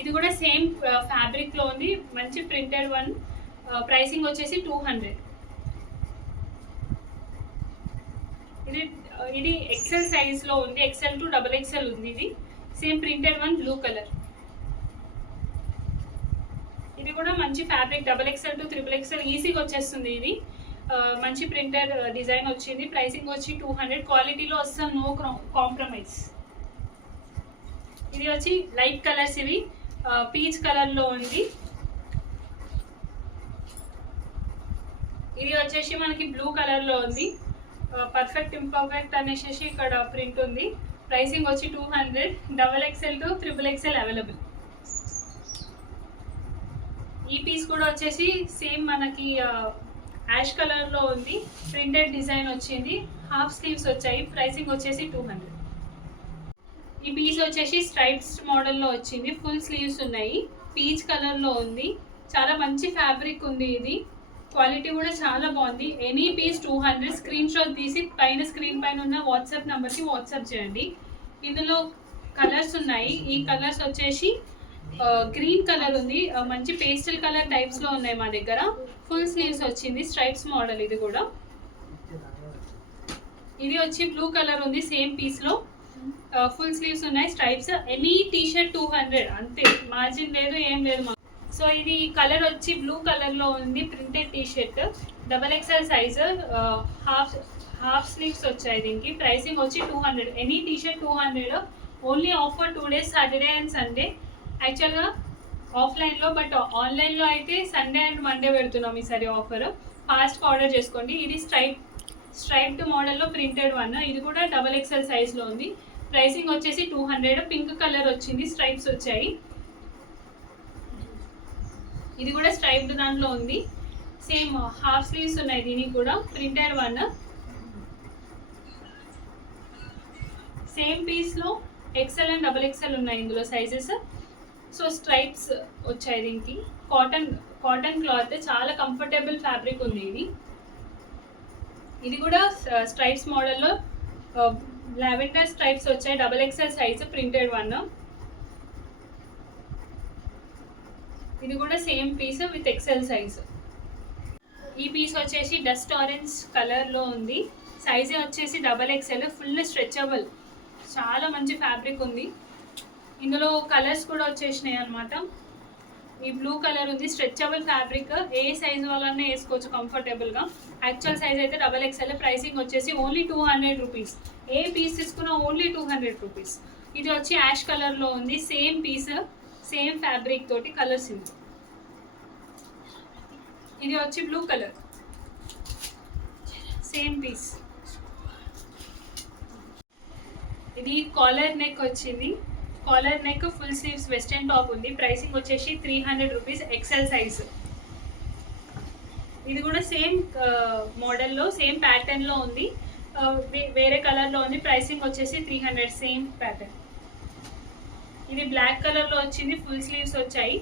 ఇది కూడా same fabric లో ఉంది, మంచి ప్రింటెడ్ వన్. ప్రైసింగ్ వచ్చేసి 200. ఇది ఎక్సెల్ సైజ్ లో ఉంది, XL to XXL ఉంది. ఇది same printed one, blue colour. ఇది కూడా మంచి ఫ్యాబ్రిక్, XXL to XXL ఈజీగా వచ్చేస్తుంది. ఇది మంచి ప్రింటెడ్ డిజైన్ వచ్చింది. ప్రైసింగ్ వచ్చి 200. క్వాలిటీలో అస్సలు నో కాంప్రమైజ్. ఇది వచ్చి లైట్ కలర్స్, ఇవి పీచ్ కలర్ లో ఉంది. ఇది వచ్చేసి మనకి బ్లూ కలర్ లో ఉంది. పర్ఫెక్ట్ ఇంపర్ఫెక్ట్ అనేసి ఇక్కడ ప్రింట్ ఉంది. ప్రైసింగ్ వచ్చి 200. XXL to XXL available. ఈ పీస్ కూడా వచ్చేసి సేమ్ మనకి యాష్ కలర్ లో ఉంది. ప్రింటెడ్ డిజైన్ వచ్చింది, హాఫ్ స్లీవ్స్ వచ్చాయి. ప్రైసింగ్ వచ్చేసి 200. ఈ పీస్ వచ్చేసి స్ట్రైప్స్ మోడల్లో వచ్చింది, ఫుల్ స్లీవ్స్ ఉన్నాయి. పీచ్ కలర్ లో ఉంది, చాలా మంచి ఫ్యాబ్రిక్ ఉంది. ఇది క్వాలిటీ కూడా చాలా బాగుంది. Any piece 200. స్క్రీన్ షాట్ తీసి పైన స్క్రీన్ పైన ఉన్న వాట్సాప్ నెంబర్కి వాట్సాప్ చేయండి. ఇందులో కలర్స్ ఉన్నాయి. ఈ కలర్స్ వచ్చేసి గ్రీన్ కలర్ ఉంది, మంచి పేస్టల్ కలర్ టైప్స్ లో ఉన్నాయి మా దగ్గర. ఫుల్ స్లీవ్స్ వచ్చింది, స్ట్రైప్స్ మోడల్. ఇది కూడా ఇది వచ్చి బ్లూ కలర్ ఉంది, సేమ్ పీస్ లో ఫుల్ స్లీవ్స్ ఉన్నాయి, స్ట్రైప్స్. ఎనీ టీ షర్ట్ 200 అంతే, మార్జిన్ లేదు, ఏం లేదు. సో ఇది కలర్ వచ్చి బ్లూ కలర్ లో ఉంది, printed T shirt, XXL size, half sleeves వచ్చాయి. దీనికి ప్రైసింగ్ వచ్చి 200. Any T shirt 200. Only offer 2 days, Saturday and Sunday. యాక్చువల్గా ఆఫ్లైన్లో, బట్ ఆన్లైన్లో అయితే సండే అండ్ మండే పెడుతున్నాం ఈసారి ఆఫర్. ఫాస్ట్గా ఆర్డర్ చేసుకోండి. ఇది స్ట్రైప్డ్ మోడల్లో ప్రింటెడ్ వన్. ఇది కూడా XXL సైజ్లో ఉంది. ప్రైసింగ్ వచ్చేసి 200. పింక్ కలర్ వచ్చింది, స్ట్రైప్స్ వచ్చాయి. ఇది కూడా స్ట్రైప్డ్ దాంట్లో ఉంది, సేమ్ హాఫ్ స్లీవ్స్ ఉన్నాయి. దీనికి కూడా ప్రింటెడ్ వన్, సేమ్ పీస్లో XL అండ్ XXL ఉన్నాయి ఇందులో సైజెస్. సో స్ట్రైప్స్ వచ్చాయి. దీనికి కాటన్ క్లాత్, చాలా కంఫర్టబుల్ ఫ్యాబ్రిక్ ఉంది. ఇది కూడా స్ట్రైప్స్ మోడల్లో లావెండర్ స్ట్రైప్స్ వచ్చాయి. XXL size, printed one. ఇది కూడా same piece with XL size. ఈ పీస్ వచ్చేసి డస్ట్ ఆరెంజ్ కలర్లో ఉంది. సైజే వచ్చేసి XXL, ఫుల్ స్ట్రెచబుల్, చాలా మంచి ఫ్యాబ్రిక్ ఉంది. ఇందులో కలర్స్ కూడా వచ్చేసినాయి అనమాట. ఈ బ్లూ కలర్ ఉంది, స్ట్రెచబుల్ ఫ్యాబ్రిక్, ఏ సైజ్ వాళ్ళనే వేసుకోవచ్చు కంఫర్టబుల్గా. యాక్చువల్ సైజ్ అయితే XXL. ప్రైసింగ్ వచ్చేసి ఓన్లీ 200 రూపీస్. ఏ పీస్ తీసుకున్నా ఓన్లీ 200 రూపీస్. ఇది వచ్చి యాష్ కలర్లో ఉంది, సేమ్ పీస్, సేమ్ ఫ్యాబ్రిక్ తోటి కలర్స్ ఉంది. ఇది వచ్చి బ్లూ కలర్, సేమ్ పీస్. ఇది కాలర్ నెక్ వచ్చింది, collar neck, full sleeves, western top ఉంది. ప్రైసింగ్ వచ్చేసి 300 రూపీస్, XL సైజ్. ఇది కూడా సేమ్ మోడల్లో, సేమ్ ప్యాటర్న్లో ఉంది, వేరే కలర్లో ఉంది. ప్రైసింగ్ వచ్చేసి 300, సేమ్ ప్యాటర్న్. ఇది బ్లాక్ కలర్లో వచ్చింది, ఫుల్ స్లీవ్స్ వచ్చాయి.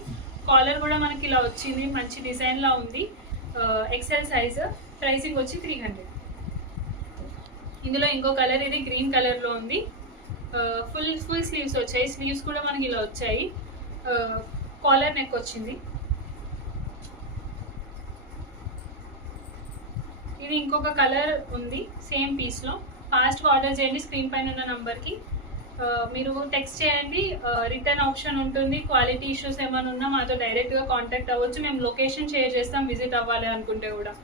కాలర్ కూడా మనకి ఇలా వచ్చింది, మంచి డిజైన్లా ఉంది, XL సైజ్. ప్రైసింగ్ వచ్చి 300. ఇందులో ఇంకో కలర్, ఇది గ్రీన్ కలర్లో ఉంది, ఫుల్ స్లీవ్స్ వచ్చాయి. స్లీవ్స్ కూడా మనకి ఇలా వచ్చాయి, కాలర్ నెక్ వచ్చింది. ఇది ఇంకొక కలర్ ఉంది, సేమ్ పీస్లో. ఫాస్ట్గా ఆర్డర్ చేయండి, స్క్రీన్ పైన ఉన్న నంబర్కి. మీరు టెక్స్ట్ చేయండి, రిటర్న్ ఆప్షన్ ఉంటుంది. క్వాలిటీ ఇష్యూస్ ఏమైనా ఉన్నా మాతో డైరెక్ట్గా కాంటాక్ట్ అవ్వచ్చు. మేము లొకేషన్ షేర్ చేస్తాం, విజిట్ అవ్వాలి అనుకుంటే కూడా.